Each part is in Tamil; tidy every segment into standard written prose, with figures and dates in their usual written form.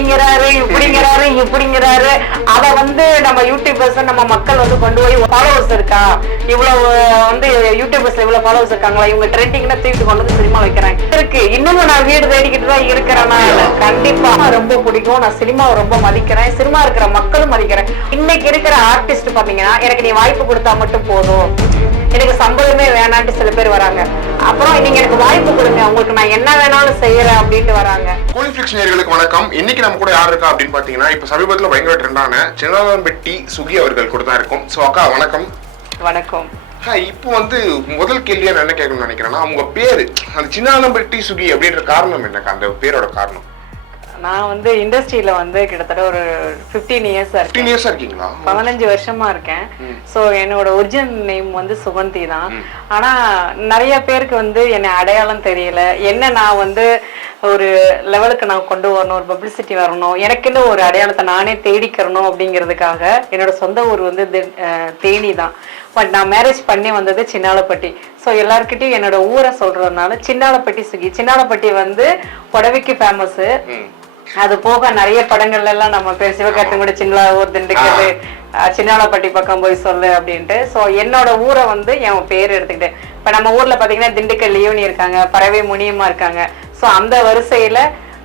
அப்படிங்கிறாரு, இப்படிங்கிறாரு. அத வந்து நம்ம யூடியூபர்ஸ் நம்ம மக்கள் வந்து கொண்டு போய் ஃபாலோவர்ஸ் இருக்கா, இவ்வளவு வந்து யூடியூபர்ஸ்ல இவ்வளவு ஃபாலோவர்ஸ் இருக்காங்களா, இவங்க ட்ரெண்டிங்னா தூக்கி கொண்டு வந்து சினிமா வைக்கிறாங்க இருக்கு. இன்னமும் நான் வீடு தேடிக்கிட்டு தான் இருக்கிறேன். கண்டிப்பா ரொம்ப பிடிக்கும். நான் சினிமாவை ரொம்ப மதிக்கிறேன். சினிமா இருக்கிற மக்களும் மதிக்கிறேன். இன்னைக்கு இருக்கிற ஆர்டிஸ்ட் பாத்தீங்கன்னா, எனக்கு நீ வாய்ப்பு கொடுத்தா மட்டும் போதும், எனக்கு சம்பளமே வேணான்ட்டு சில பேர் வராங்க. அப்புறம் நீங்க எனக்கு வாய்ப்பு கொடுங்க, உங்களுக்கு நான் என்ன வேணாலும் செய்யறேன் அப்படின்ட்டு வராங்க. கூலிஃபிளிக்ஸ் நேயர்களுக்கு வணக்கம். இன்னைக்கு நம்ம கூட யார் இருக்கா அப்படின்னு பாத்தீங்கன்னா, இப்ப சமீபத்துல பயங்கர ட்ரெண்டான சின்னாலம்பட்டி சுகி அவர்கள் கூட தான் இருக்கும். சோ அக்கா வணக்கம். வணக்கம். இப்போ வந்து முதல் கேள்வியா நான் என்ன கேட்கணும்னு நினைக்கிறேன்னா, உங்க பேரு அந்த சின்னாலம்பட்டி சுகி அப்படின்ற காரணம் என்னக்கா? அந்த பேரோட காரணம்? நான் வந்து இண்டஸ்ட்ரியில வந்து கிட்டத்தட்ட ஒரு 15 இயர்ஸ் இருக்கீங்களா? 15 வருஷமா இருக்கேன். சோ என்னோட ஒரிஜினல் நேம் வந்து சுகந்தி தான். ஆனா நிறைய பேருக்கு வந்து என்ன அடையாளம் தெரியல. என்ன நான் வந்து ஒரு லெவலுக்கு நான் கொண்டு வரணும், ஒரு பப்ளிசிட்டி வரணும், எனக்குன்னு ஒரு அடையாளத்தை நானே தேடிக்கிறணும் அப்படிங்கிறதுக்காக என்னோட சொந்த ஊர் வந்து தேனி தான். பட் நான் மேரேஜ் பண்ணி வந்தது சின்னாலப்பட்டி. ஸோ எல்லாருக்கிட்டையும் என்னோட ஊரை சொல்றதுனால சின்னாலப்பட்டி சுகி. சின்னாலப்பட்டி வந்து புடவைக்கு ஃபேமஸ். அது போக நிறைய படங்கள்ல எல்லாம் நம்ம பேர் சிவகார்த்திகேயன் கூட சின்ன ஊர் திண்டுக்கல், சின்னாலப்பட்டி பக்கம் போய் சொல்லு அப்படின்ட்டு. ஸோ என்னோட ஊரை வந்து என் பேர் எடுத்துக்கிட்டேன். இப்ப நம்ம ஊர்ல பாத்தீங்கன்னா திண்டுக்கல் லியோனி இருக்காங்க, பறவை முனியமா இருக்காங்க. ஸோ அந்த வரிசையில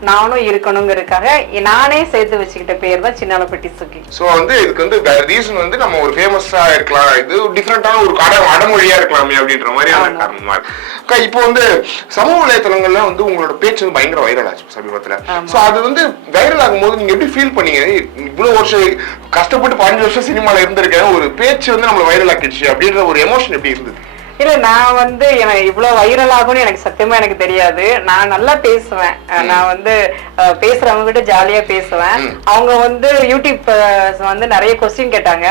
நானும் இருக்கணுங்கிறதுக்காக நானே சேர்த்து வச்சுக்கிட்ட பேர் தான் சின்னாலப்பட்டி சுகி. சோ வந்து இதுக்கு வந்து வேற ரீசன் வந்து நம்ம ஒரு ஃபேமஸா இருக்கலாம், இது டிஃபரெண்டான ஒரு அடமொழியா இருக்கலாமே அப்படின்ற மாதிரியான காரணமா இருக்கு. இப்போ வந்து சமூக வலைதளங்கள்ல வந்து உங்களோட பேச்சு வந்து பயங்கர வைரல் ஆச்சு சமீபத்துல. சோ அது வந்து வைரல் ஆகும்போது நீங்க எப்படி ஃபீல் பண்ணீங்க? இவ்வளவு வருஷம் கஷ்டப்பட்டு 15 வருஷம் சினிமால இருந்திருக்கேன், ஒரு பேச்சு வந்து நம்மள வைரல் ஆக்கிடுச்சு அப்படின்ற ஒரு எமோஷன் எப்படி இருந்தது? இல்ல நான் வந்து இவ்வளவு வைரல் ஆகும்னு எனக்கு சத்தியமா எனக்கு தெரியாது. நான் நல்லா பேசுவேன். நான் வந்து பேசுறவங்க கிட்ட ஜாலியா பேசுவேன். அவங்க வந்து யூடியூப் வந்து நிறைய கொஸ்டின் கேட்டாங்க,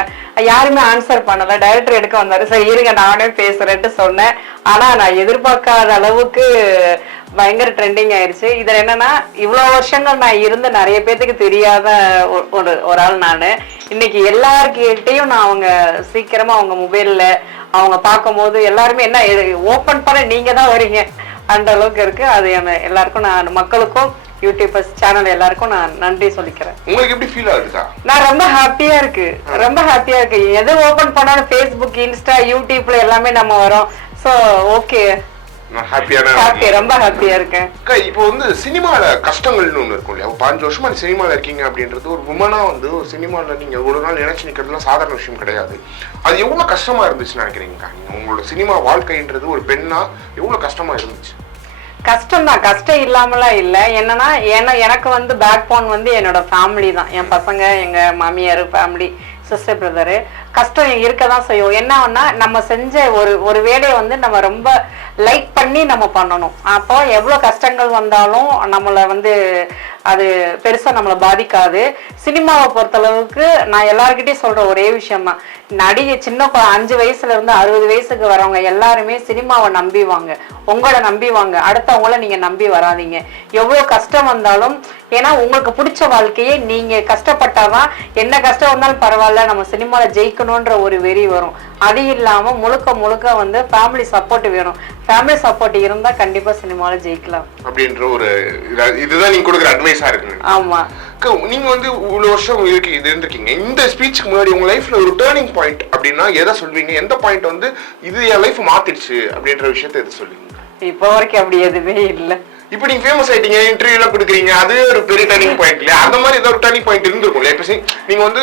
யாருமே ஆன்சர் பண்ணல. டைரக்டர் எடுக்க வந்தாரு, சரி இருங்க நானே பேசுறேன்ட்டு சொன்னேன். ஆனா நான் எதிர்பார்க்காத அளவுக்கு பயங்கர ட்ரெண்டிங் ஆயிருச்சு. இதுல என்னன்னா, இவ்வளவு வருஷங்கள் நான் இருந்த நிறைய பேத்துக்கு தெரியாத ஒரு ஆள் நானு. இன்னைக்கு எல்லார்கிட்டையும் நான் அவங்க சீக்கிரமா அவங்க மொபைல்ல அவங்க பார்க்கும் போது எல்லாருமே என்ன ஓபன் பண்ண நீங்க தான் வரீங்க அந்த அளவுக்கு இருக்கு. அது எல்லாருக்கும் நான் மக்களுக்கும் யூடியூபர்ஸ் சேனல் எல்லாருக்கும் நான் நன்றி சொல்லிக்கிறேன். உங்களுக்கு எப்படி ஃபீல் ஆகுதுக்கா? நான் ரொம்ப ஹாப்பியா இருக்கு. எது ஓபன் பண்ணாலும் Facebook, இன்ஸ்டா, யூடியூப்ல எல்லாமே நம்ம வரோம். சோ ஓகே, ரொம்ப ஹாப்பியா இருக்கேன். இப்போ வந்து சினிமால கஷ்டங்கள்னு ஒண்ணு இருக்கும் இல்லையா? 15 வருஷமா சினிமால இருக்கீங்க அப்படின்றது ஒரு உமனா வந்து ஒரு சினிமால நீங்க ஒரு நாள் நினைச்சு நிக்கிறதுலாம் சாதாரண விஷயம் கிடையாது. அது எவ்வளவு கஷ்டமா இருந்துச்சுன்னு நினைக்கிறீங்க? உங்களோட சினிமா வாழ்க்கைன்றது ஒரு பெண்ணா எவ்வளவு கஷ்டமா இருந்துச்சு? கஷ்டம் தான், கஷ்டம் இல்லாமலாம் இல்லை. என்னன்னா எனக்கு வந்து பேக் போன் வந்து என்னோட ஃபேமிலி தான். என் பசங்க, எங்க மாமியார் ஃபேமிலி, சிஸ்டர், பிரதரு. கஷ்டம் இருக்கதான் செய்யும். என்னன்னா நம்ம செஞ்ச ஒரு வேலையை வந்து நம்ம ரொம்ப லைக் பண்ணி நம்ம பண்ணணும். அப்போ எவ்வளவு கஷ்டங்கள் வந்தாலும் நம்மளை வந்து அது பெருசா நம்மளை பாதிக்காது. சினிமாவை பொறுத்தளவுக்கு நான் எல்லாருக்கிட்டையும் சொல்ற ஒரே விஷயம் தான், நடிகை சின்ன 5 வயசுல இருந்து 60 வயசுக்கு வரவங்க எல்லாருமே சினிமாவை நம்பிவாங்க, உங்களை நம்பிவாங்க. அடுத்தவங்கள நீங்க நம்பி வராதீங்க. எவ்வளவு கஷ்டம் வந்தாலும், ஏன்னா உங்களுக்கு பிடிச்ச வாழ்க்கையே நீங்க கஷ்டப்பட்டாதான், என்ன கஷ்டம் வந்தாலும் பரவாயில்ல நம்ம சினிமால ஜெயிக்கணும்ன்ற ஒரு வெறி வரும். அது இல்லாம முழுக்க வந்து ஃபேமிலி சப்போர்ட் வேணும். ஃபேமிலி சப்போர்ட் இருந்தா கண்டிப்பா சினிமால ஜெயிக்கலாம் அப்படின்ற ஒரு இதுதான் நீங்க கொடுக்குற அட்வைஸா இருக்கு. ஆமா, நீங்க வந்து இவ்வளவு வருஷம் இருந்திருக்கீங்க. இந்த ஸ்பீச்சுக்கு முன்னாடி உங்க லைஃப்ல ஒரு டர்னிங் பாயிண்ட் அப்படின்னா எதை சொல்வீங்க? எந்த பாயிண்ட் வந்து இது என் லைஃப் மாத்திடுச்சு அப்படின்ற விஷயத்த எது சொல்லுவீங்க? இப்போ வரைக்கும் அப்படி எதுவுமே இல்லை. இப்ப நீங்க ஃபேமஸ் ஆயிட்டீங்க, இன்டர்வியூ எல்லாம் கொடுக்குறீங்க, அது ஒரு பெரிய டர்னிங் பாயிண்ட் இல்லையா? அந்த மாதிரி ஏதாவது ஒரு டர்னிங் பாயிண்ட் இருந்திருக்கும் இல்லையா? இப்ப நீங்க வந்து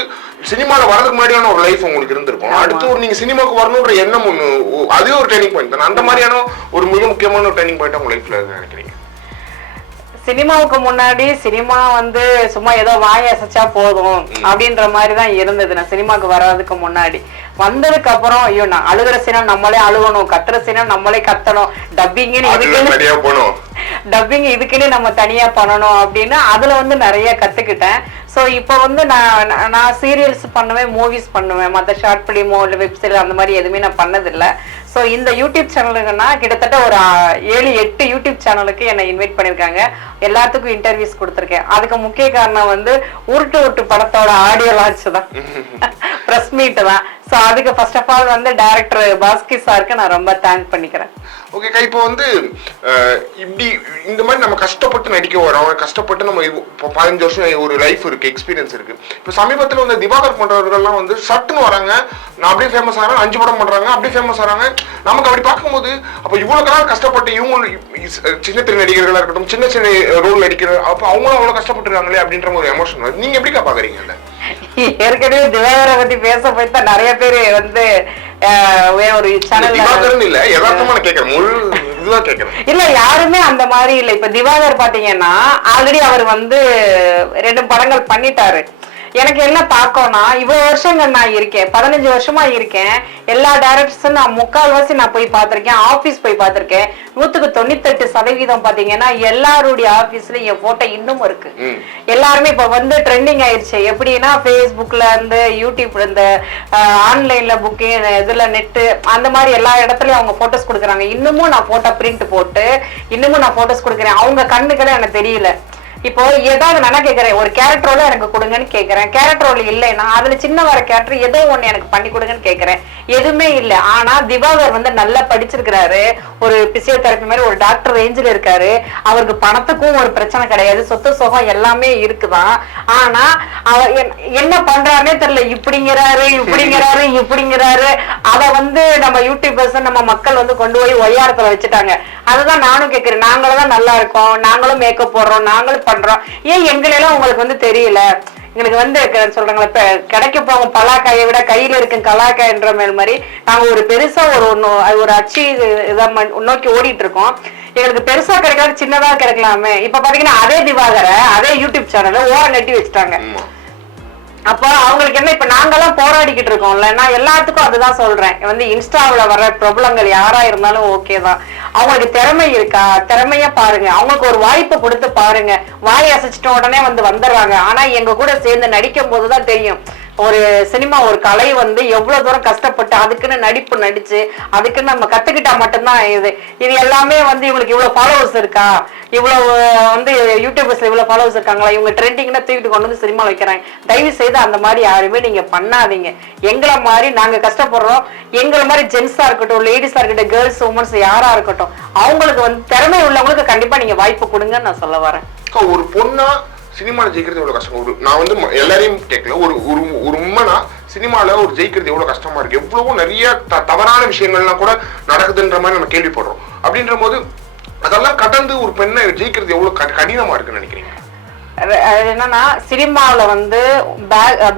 சினிமால வரதுக்கு முன்னாடியான ஒரு லைஃப் உங்களுக்கு இருந்திருக்கும். அடுத்து ஒரு நீங்க சினிமாக்கு வரணும்ன்ற எண்ணம் ஒண்ணு, அதே ஒரு டர்னிங் பாயிண்ட் தானே. அந்த மாதிரியான ஒரு மிக முக்கியமான ஒரு டர்னிங் பாயிண்ட் உங்க லைஃப்ல நினைக்கிறீங்க? சினிமாவுக்கு முன்னாடி சினிமா வந்து சும்மா ஏதோ வாய் அசைச்சா போதும் அப்படின்ற மாதிரிதான் இருந்தது. நான் சினிமாவுக்கு வர்றதுக்கு முன்னாடி. வந்ததுக்கு அப்புறம் ஐயோ நான் அழுகிற சீனா நம்மளே அழுகணும், கத்துற சீனா நம்மளே கத்தணும், டப்பிங் இதுக்குன்னு நம்ம தனியா பண்ணணும் அப்படின்னு அதுல வந்து நிறைய கத்துக்கிட்டேன். சோ இப்ப வந்து நான் சீரியல்ஸ் பண்ணுவேன், மூவிஸ் பண்ணுவேன், மற்ற ஷார்ட் பிலிமோ இல்ல வெப்சீரிஸ் அந்த மாதிரி எதுவுமே நான் பண்ணதில்லை. ஸோ இந்த யூடியூப் சேனலுக்குன்னா கிட்டத்தட்ட ஒரு 7-8 யூடியூப் சேனலுக்கு என்னை இன்வைட் பண்ணியிருக்காங்க. எல்லாத்துக்கும் இன்டர்வியூஸ் கொடுத்துருக்கேன். அதுக்கு முக்கிய காரணம் வந்து உருட்டு படத்தோட ஆடியோ லான்ச் தான், பிரஸ் மீட் தான். ஸோ அதுக்கு ஃபர்ஸ்ட் ஆஃப் ஆல் வந்து டைரக்டர் பாஸ்கி சாருக்கு நான் ரொம்ப தேங்க் பண்ணிக்கிறேன். ஓகேக்கா, இப்போ வந்து இப்படி இந்த மாதிரி நம்ம கஷ்டப்பட்டு நடிக்க வரோம், கஷ்டப்பட்டு நம்ம இப்போ 15 வருஷம் ஒரு லைஃப் இருக்கு, எக்ஸ்பீரியன்ஸ் இருக்கு. இப்போ சமீபத்தில் வந்து திவாகர் போன்றவர்கள்லாம் வந்து சட்டுன்னு வராங்க, நான் அப்படியே ஃபேமஸ் ஆகிறேன், 5 படம் பண்றாங்க, அப்படியே ஃபேமஸ் ஆகிறாங்க. நமக்கு அப்படி பார்க்கும்போது அப்போ இவ்வளவு காலம் கஷ்டப்பட்டு இவங்க சின்ன திரை நடிகர்களா இருக்கட்டும், சின்ன சின்ன ரோல் நடிக்கிற, அப்போ அவங்களும் அவ்வளவு கஷ்டப்பட்டுருக்காங்களே அப்படின்ற ஒரு எமோஷன் வருது. நீங்க எப்படிக்கா பாக்குறீங்க? ஏற்கனவே திவாகரை பத்தி பேச போய் தான் நிறைய பேர் வந்து ஒரு சேனல் இல்ல யதார்த்தமா கேக்குறேன், முழு இதுவா கேக்குறேன். இல்ல யாருமே அந்த மாதிரி இல்ல. இப்ப திவாகர் பாத்தீங்கன்னா ஆல்ரெடி அவர் வந்து 2 படங்கள் பண்ணிட்டாரு. எனக்கு என்ன தாக்கம்னா, இவ்வளவு வருஷங்கள் நான் இருக்கேன், 15 வருஷமா இருக்கேன், எல்லா டைரக்டர்ஸும் நான் 3/4 நான் போய் பார்த்திருக்கேன், ஆபீஸ் போய் பார்த்திருக்கேன். 98% பாத்தீங்கன்னா எல்லாருடைய ஆபீஸ்ல என் போட்டோ இன்னும் இருக்கு. எல்லாருமே இப்ப வந்து ட்ரெண்டிங் ஆயிடுச்சு. எப்படின்னா பேஸ்புக்ல இருந்து, யூடியூப்ல இருந்து, ஆன்லைன்ல புக்கிங், இதுல நெட்டு, அந்த மாதிரி எல்லா இடத்துலயும் அவங்க போட்டோஸ் கொடுக்குறாங்க. இன்னமும் நான் போட்டோ பிரிண்ட் போட்டு இன்னமும் நான் போட்டோஸ் கொடுக்குறேன். அவங்க கண்ணுக்கெல்லாம் எனக்கு தெரியல. இப்போ ஏதாவது நான் கேட்கறேன், ஒரு கேரக்டரோட எனக்கு கொடுங்கன்னு கேட்கறேன். கேரக்டரோட இல்லைன்னா அதுல சின்ன வர கேரக்டர் ஏதோ ஒண்ணு எனக்கு பண்ணி கொடுங்கன்னு கேட்கறேன். எதுவுமே இல்லை. ஆனா திவாகர் வந்து நல்லா படிச்சிருக்கிறாரு, ஒரு பிசியோதெரபி மாதிரி ஒரு டாக்டர் ரேஞ்சில் இருக்காரு. அவருக்கு பணத்துக்கும் ஒரு பிரச்சனை கிடையாது, சொத்து சுகம் எல்லாமே இருக்குதான். ஆனா அவர் என்ன பண்றாருன்னே தெரியல. இப்படிங்கிறாரு. அத வந்து நம்ம யூடியூபர்ஸ், நம்ம மக்கள் வந்து கொண்டு போய் ஒய்யாரத்துல வச்சுட்டாங்க. அதுதான் நானும் கேட்கிறேன். நாங்களும் நல்லா இருக்கோம், நாங்களும் மேக்கப் போடுறோம், நாங்களும் பண்றோம், ஏன் எங்களெல்லாம் உங்களுக்கு வந்து தெரியல? எங்களுக்கு வந்து சொல்றாங்களே, இப்ப கிடைக்க போகும் பலாக்காயை விட கையில இருக்கும் கலாக்காய்ன்ற மாதிரி நாங்க ஒரு பெருசா ஒரு அச்சு இதை நோக்கி ஓடிட்டு இருக்கோம். எங்களுக்கு பெருசா கிடைக்காது, சின்னதா கிடைக்கலாமே. இப்ப பாத்தீங்கன்னா அதே திவாகரை அதே யூடியூப் சேனல்ல ஓரம் கட்டி வச்சுட்டாங்க. அப்போ அவங்களுக்கு என்ன, இப்ப நாங்கெல்லாம் போராடிக்கிட்டு இருக்கோம்ல, நான் எல்லாத்துக்கும் அதுதான் சொல்றேன். வந்து இன்ஸ்டாவில வர்ற பிரபலங்கள் யாரா இருந்தாலும் ஓகே தான். அவங்களுக்கு திறமை இருக்கா, திறமையா பாருங்க, அவங்களுக்கு ஒரு வாய்ப்பு கொடுத்து பாருங்க. வாய் அசைச்சிட்ட உடனே வந்துடுறாங்க. ஆனா எங்க கூட சேர்ந்து நடிக்கும் போதுதான் தெரியும் ஒரு சினிமா, ஒரு கலை வந்து எவ்வளவு தூரம் கஷ்டப்பட்டு அதுக்குன்னு நடிப்பு நடிச்சு அதுக்குன்னு நம்ம கத்துக்கிட்டா மட்டும்தான் இது எல்லாமே வந்து இவங்களுக்கு இவ்வளவு ஃபாலோவர்ஸ் இருக்கா, இவ்வளவு வந்து யூடியூபர்ஸ்ல இவ்வளவு ஃபாலோவர்ஸ் இருக்காங்களா, இவங்க ட்ரெண்டிங்னா தூக்கிட்டு கொண்டு வந்து சினிமா வைக்கிறாங்க. தயவு செய்து அந்த மாதிரி யாருமே நீங்க பண்ணாதீங்க. எங்களை மாதிரி நாங்க கஷ்டப்படுறோம், எங்களை மாதிரி ஜென்ஸா இருக்கட்டும், லேடிஸா இருக்கட்டும், கேர்ள்ஸ், உமன்ஸ் யாரா இருக்கட்டும், அவங்களுக்கு வந்து திறமை உள்ளவங்களுக்கு கண்டிப்பா நீங்க வாய்ப்பு கொடுங்கன்னு நான் சொல்ல வரேன். ஒரு பொண்ணா சினிமாவில் ஜெயிக்கிறது எவ்வளவு கஷ்டம்? நான் வந்து எல்லாரையும் கேட்கல, ஒரு உண்மைனா சினிமால ஒரு ஜெயிக்கிறது எவ்வளவு கஷ்டமா இருக்கு, எவ்வளவோ நிறைய தவறான விஷயங்கள்லாம் கூட நடக்குதுன்ற மாதிரி நம்ம கேள்விப்படுறோம். அப்படின்ற போது அதெல்லாம் கடந்து ஒரு பெண்ணை ஜெயிக்கிறது எவ்வளவு கடினமா இருக்குன்னு நினைக்கிறீங்க? என்னன்னா, சினிமாவில வந்து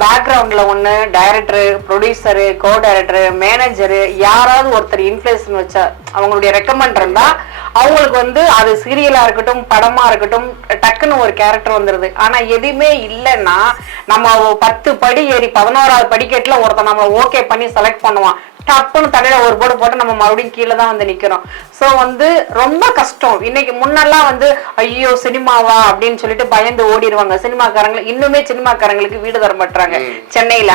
பேக்ரவுண்ட்ல ஒண்ணு director, producer, co director, manager, யாராவது ஒருத்தர் இன்ஃபுளுன்ஸ் வச்சா அவங்களுடைய ரெக்கமெண்ட் இருந்தா அவங்களுக்கு வந்து அது சீரியலா இருக்கட்டும், படமா இருக்கட்டும், டக்குன்னு ஒரு கேரக்டர் வந்துருது. ஆனா எதுவுமே இல்லைன்னா நம்ம 10 படி ஏறி 11வது படிக்கட்டுல ஒருத்தர் நம்ம ஓகே பண்ணி செலக்ட் பண்ணுவான், டப்புன்னு தலையில ஒரு போர்டு போட்டு நம்ம மறுபடியும் கீழே தான் வந்து நிக்கிறோம். சோ வந்து ரொம்ப கஷ்டம். இன்னைக்கு முன்னெல்லாம் வந்து ஐயோ சினிமாவா அப்படின்னு சொல்லிட்டு பயந்து ஓடிடுவாங்க சினிமாக்காரங்க. இன்னுமே சினிமாக்காரங்களுக்கு வீடு தர மாட்டாங்க சென்னையில.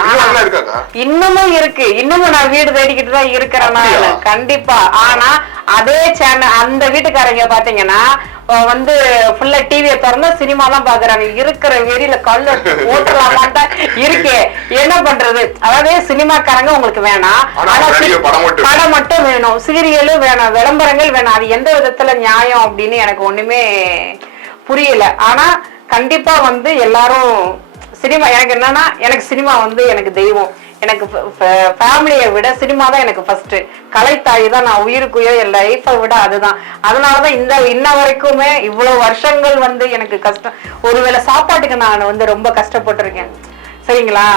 இன்னமும் இருக்கு, இன்னமும் நான் வீடு தேடிக்கிட்டு தான் இருக்கிறேன் கண்டிப்பா. ஆனா அதே சேனல் அந்த வீட்டுக்காரங்க பாத்தீங்கன்னா வந்து ஃபுல்லா டிவியை திறந்தா சினிமா தான் பாக்குறாங்க. இருக்கிற வெறியில கல்லு ஓட்டலாமான்ட்டா இருக்கே, என்ன பண்றது? அதாவது சினிமாக்காரங்க உங்களுக்கு வேணாம், படம் மட்டும் வேணும், சீரியலும் வேணாம், விளம்பரங்கள் வேணாம். அது எந்த விதத்துல நியாயம் அப்படின்னு எனக்கு ஒண்ணுமே புரியல. ஆனா கண்டிப்பா வந்து எல்லாரும் சினிமா, எனக்கு என்னன்னா, எனக்கு சினிமா வந்து எனக்கு தெய்வம். எனக்கு ஃபேமிலியை விட சினிமா தான் எனக்கு ஃபர்ஸ்ட். கலைத்தாய் தான் நான் உயிருக்குயோ, என் லைஃபை விட அதுதான். அதனாலதான் இன்ன வரைக்குமே இவ்வளவு வருஷங்கள் வந்து எனக்கு கஷ்டம். ஒருவேளை சாப்பாட்டுக்கு நான் வந்து ரொம்ப கஷ்டப்பட்டிருக்கேன், சரிங்களா?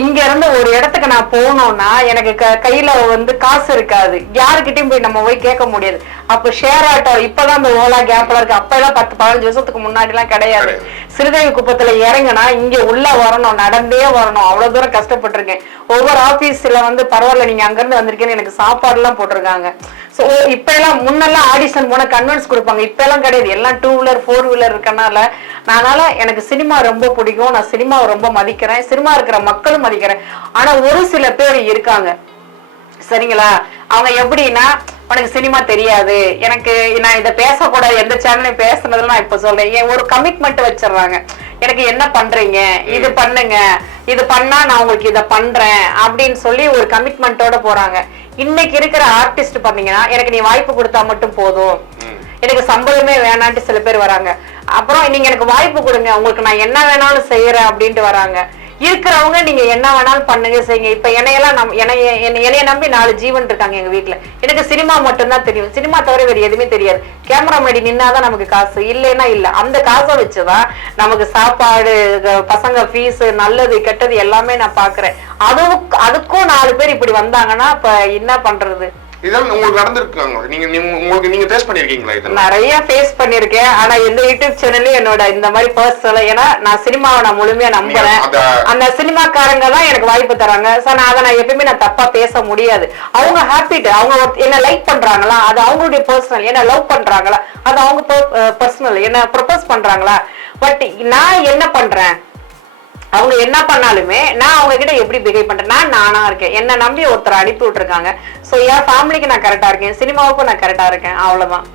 இங்க இருந்து ஒரு இடத்துக்கு நான் போனோம்னா எனக்கு கையில வந்து காசு இருக்காது, யாருக்கிட்டையும் போய் நம்ம போய் கேட்க முடியாது. அப்ப ஷேர் ஆட்டோ, இப்பதான் இந்த ஓலா கேப்ல இருக்கு, அப்ப எல்லாம் 10-15 வருஷத்துக்கு முன்னாடி எல்லாம் கிடையாது. சிறுதேவி குப்பத்துல இறங்கினா இங்க உள்ள வரணும், நடந்தே வரணும், அவ்வளவு தூரம் கஷ்டப்பட்டிருக்கேன். ஒவ்வொரு ஆபீஸ்ல வந்து பரவாயில்ல நீங்க அங்க இருந்து வந்திருக்கேன்னு எனக்கு சாப்பாடு எல்லாம் போட்டிருக்காங்க. சோ இப்ப எல்லாம் முன்னெல்லாம் ஆடிஷன் போன கன்வென்ஸ் கொடுப்பாங்க, இப்ப எல்லாம் கிடையாது. எல்லாம் 2 வீலர் 4 வீலர் இருக்கனால அதனால எனக்கு சினிமா ரொம்ப பிடிக்கும். நான் சினிமாவை ரொம்ப மதிக்கிறேன், சினிமா இருக்கிற மக்களும் மதிக்கிறேன். ஆனா ஒரு சில பேர் இருக்காங்க, சரிங்களா? அவங்க எப்படின்னா உனக்கு சினிமா தெரியாது, எனக்கு நான் இதை பேசக்கூடாது, எந்த சேனலையும் பேசுனதுல நான் இப்ப சொல்றேன். ஏன் ஒரு கமிட்மெண்ட் வச்சிடுறாங்க, எனக்கு என்ன பண்றீங்க, இது பண்ணுங்க, இது பண்ணா நான் உங்களுக்கு இதை பண்றேன் அப்படின்னு சொல்லி ஒரு கமிட்மெண்டோட போறாங்க. இன்னைக்கு இருக்கிற ஆர்டிஸ்ட் பாத்தீங்கன்னா, எனக்கு நீ வாய்ப்பு கொடுத்தா மட்டும் போதும், எனக்கு சம்பளமே வேணான்ட்டு சில பேர் வராங்க. அப்புறம் நீங்க எனக்கு வாய்ப்பு கொடுங்க, உங்களுக்கு நான் என்ன வேணாலும் செய்யறேன் அப்படின்ட்டு வராங்க. இருக்கிறவங்க நீங்க என்ன வேணாலும் பண்ணுங்க, செய்யுங்க. இப்ப என்னையெல்லாம் என்னைய நம்பி 4 ஜீவன் இருக்காங்க எங்க வீட்டுல. எனக்கு சினிமா மட்டும்தான் தெரியும், சினிமா தவிர வேற எதுவுமே தெரியாது. கேமரா முன்னாடி நின்னாதான் நமக்கு காசு, இல்லைன்னா இல்ல. அந்த காசை வச்சுதான் நமக்கு சாப்பாடு, பசங்க ஃபீஸ், நல்லது கெட்டது எல்லாமே நான் பாக்குறேன். அதுக்கும் 4 பேர் இப்படி வந்தாங்கன்னா இப்ப என்ன பண்றது? இதெல்லாம் உங்களுக்கு நடந்திருக்காங்க, நீங்க ஃபேஸ் பண்ணிருக்கீங்களா? இதெல்லாம் நிறைய ஃபேஸ் பண்ணிருக்கேன். ஆனா எந்த யூடியூப் சேனல்லையும் என்னோட இந்த மாதிரி பர்சனல், ஏன்னா நான் சினிமாவை நான் முழுமையா நம்புறேன். அந்த சினிமாக்காரங்க தான் எனக்கு வாய்ப்பு தராங்க. அதை நான் எப்பயுமே நான் தப்பா பேச முடியாது. அவங்க ஹாப்பிட்டு, அவங்க என்ன லைக் பண்றாங்களா அது அவங்களுடைய பர்சனல், என்ன லவ் பண்றாங்களா அது அவங்க பர்சனல், என்ன ப்ரொபோஸ் பண்றாங்களா. பட் நான் என்ன பண்றேன், அவங்க என்ன பண்ணாலுமே நான் அவங்க கிட்ட எப்படி பிஹேவ் பண்றேன், நானா இருக்கேன். என்ன நம்பி ஒருத்தர் அனுப்பி விட்டுருக்காங்க. சோ என் ஃபேமிலிக்கு நான் கரெக்டா இருக்கேன், சினிமாவுக்கும் நான் கரெக்டா இருக்கேன், அவ்வளவுதான்.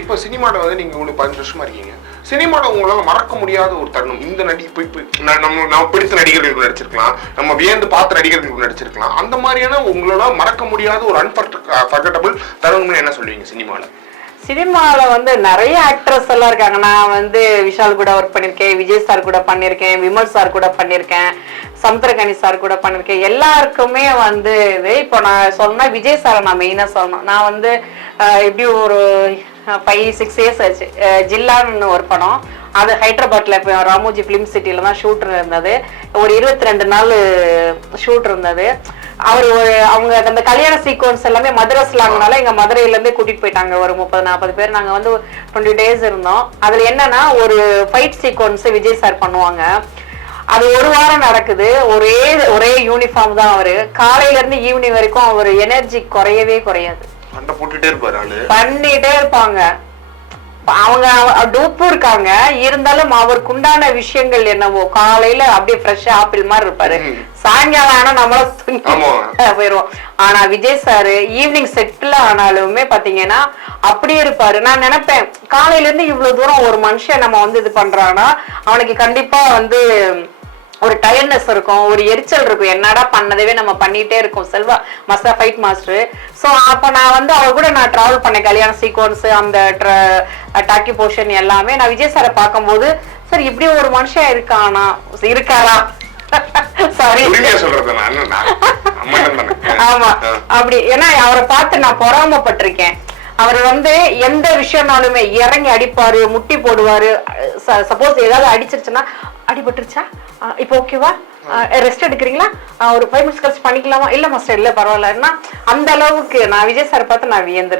இப்போ சினிமாட வந்து நீங்க உங்களுக்கு 15 வருஷமா இருக்கீங்க. சினிமாட உங்களால மறக்க முடியாத ஒரு தருணம், இந்த நடிப்பு நம்ம பிடித்த நடிகர்களுக்கு நடிச்சிருக்கலாம், நம்ம வியந்து பார்த்த நடிகர்களுக்கு நடிச்சிருக்கலாம், அந்த மாதிரியான உங்களால மறக்க முடியாத ஒரு அன்ஃபர்கெட்டபிள் தருணம்னு என்ன சொல்லுவீங்க சினிமால? சினிமால வந்து நிறைய ஆக்ட்ரஸ் எல்லாம் இருக்காங்க. நான் வந்து விஷால் கூட ஒர்க் பண்ணிருக்கேன், விஜய் சார் கூட பண்ணிருக்கேன், விமல் சார் கூட பண்ணிருக்கேன், சமுத்திரகனி சார் கூட பண்ணிருக்கேன். எல்லாருக்குமே வந்து இது இப்போ நான் சொல்லணும்னா விஜய் சாரை நான் மெயினா சொல்லணும். நான் வந்து எப்படி ஒரு 5-6 இயர்ஸ் ஆச்சு. ஜில்லான்னு ஒரு படம், அது ஹைதராபாத்ல இப்போ ராமோஜி பிலிம் சிட்டில தான் ஷூட் இருந்தது. ஒரு 22 நாள் ஷூட் இருந்தது. அவங்க அந்த கல்யாண சீக்வன்ஸ் எல்லாமே மதுரை ஸ்லாங்னால எங்க மதுரையில இருந்தே கூட்டிட்டு போயிட்டாங்க. ஒரு 30-40 பேர் நாங்க வந்து 20 days இருந்தோம். அதுல என்னன்னா ஒரு ஃபைட் சீக்வன்ஸ் விஜய் சார் பண்ணுவாங்க. அது 1 வாரம் நடக்குது. ஒரே யூனிஃபார்ம் தான். அவரு காலையில இருந்து ஈவினிங் வரைக்கும் அவர் எனர்ஜி குறையவே குறையாது, பண்ணிட்டே இருப்பாங்க. அவங்க டூப்பு இருக்காங்க, இருந்தாலும் அவருக்குண்டான விஷயங்கள் என்னவோ காலையில அப்படியே ஃப்ரெஷ்ஷா ஆப்பிள் மாதிரி இருப்பாரு, சாயங்காலம் ஆனா நம்மள போயிருவோம். ஆனா விஜய் சாரு ஈவினிங் செட்டில் ஆனாலுமே பாத்தீங்கன்னா அப்படியே இருப்பாரு. நான் நினைப்பேன், காலையில இருந்து இவ்வளவு தூரம் ஒரு மனுஷன் நம்ம வந்து இது பண்றான்னா அவனுக்கு கண்டிப்பா வந்து ஒரு டயர்னஸ் இருக்கும், ஒரு எரிச்சல் இருக்கும். என்னடா பண்ணதவே நம்ம பண்ணிட்டே இருக்கோம். Selva mustard fight master. So அப்போ நான் வந்து அவர் கூட நான் டிராவல் பண்ணேன். கல்யாண சீக்வன்ஸ், அந்த டாக்கி போர்ஷன் எல்லாமே நான் விஜய் சாரை பார்க்கும்போது சார் இப்படி ஒரு மனுஷன் இருக்காரா சாரி ஆமா அப்படி. ஏன்னா அவரை பார்த்து நான் பொறாமப்பட்டிருக்கேன். அவர் வந்து எந்த விஷயம்னாலுமே இறங்கி அடிப்பாரு, முட்டி போடுவாரு. சப்போஸ் ஏதாவது அடிச்சிருச்சுன்னா, அடிபட்டுருச்சா இப்போ ஓகேவா, ரெஸ்ட் எடுக்கிறீங்களா, ஒரு 5 minutes கழிச்சு பண்ணிக்கலாமா, இல்ல மாஸ்டர் இல்ல பரவாயில்லன்னா அந்த அளவுக்கு நான் விஜய் சார் பார்த்து நான் வியந்திருக்கேன்.